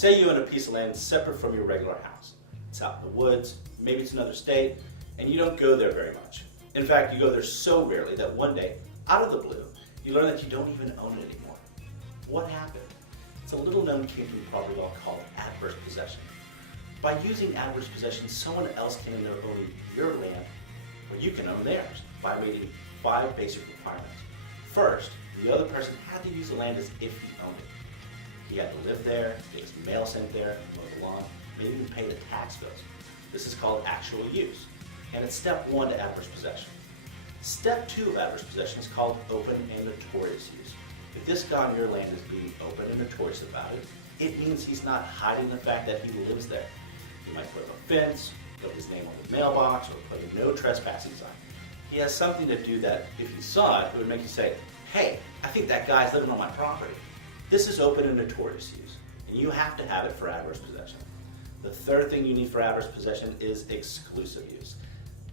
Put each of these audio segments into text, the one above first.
Say you own a piece of land separate from your regular house. It's out in the woods, maybe it's another state, and you don't go there very much. In fact, you go there so rarely that one day, out of the blue, you learn that you don't even own it anymore. What happened? It's a little known kink in property law called adverse possession. By using adverse possession, someone else can end up owning your land or you can own theirs by meeting 5 basic requirements. First, the other person had to use the land as if he owned it. He had to live there, get his mail sent there, mow the lawn, maybe even pay the tax bills. This is called actual use, and it's step 1 to adverse possession. Step 2 of adverse possession is called open and notorious use. If this guy on your land is being open and notorious about it, it means he's not hiding the fact that he lives there. He might put up a fence, put his name on the mailbox, or put a no trespassing sign. He has something to do that if you saw it, it would make you say, hey, I think that guy's living on my property. This is open and notorious use, and you have to have it for adverse possession. The third thing you need for adverse possession is exclusive use.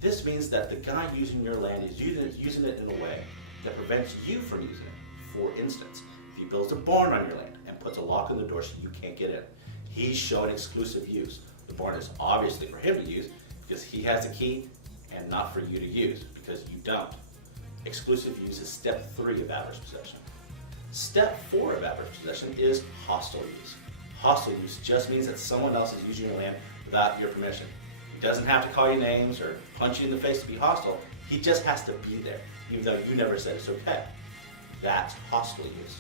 This means that the guy using your land is using it in a way that prevents you from using it. For instance, if he builds a barn on your land and puts a lock on the door so you can't get in, he's showing exclusive use. The barn is obviously for him to use because he has a key and not for you to use because you don't. Exclusive use is step 3 of adverse possession. Step 4 of adverse possession is hostile use. Hostile use just means that someone else is using your land without your permission. He doesn't have to call you names or punch you in the face to be hostile. He just has to be there, even though you never said it's okay. That's hostile use.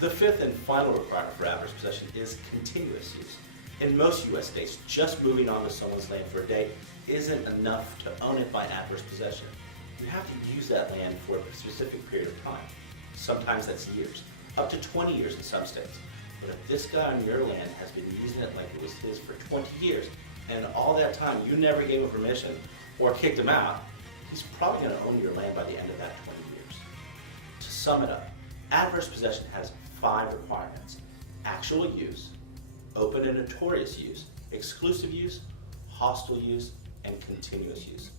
The 5th and final requirement for adverse possession is continuous use. In most U.S. states, just moving onto someone's land for a day isn't enough to own it by adverse possession. You have to use that land for a specific period of time. Sometimes that's years, up to 20 years in some states. But if this guy on your land has been using it like it was his for 20 years, and all that time you never gave him permission or kicked him out, he's probably going to own your land by the end of that 20 years. To sum it up, adverse possession has 5 requirements: actual use, open and notorious use, exclusive use, hostile use, and continuous use.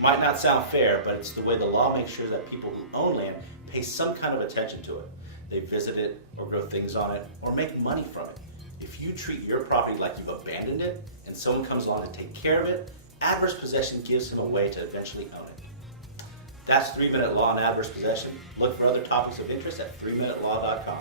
Might not sound fair, but it's the way the law makes sure that people who own land pay some kind of attention to it. They visit it, or grow things on it, or make money from it. If you treat your property like you've abandoned it, and someone comes along to take care of it, adverse possession gives him a way to eventually own it. That's 3-Minute Law on Adverse Possession. Look for other topics of interest at 3minutelaw.com.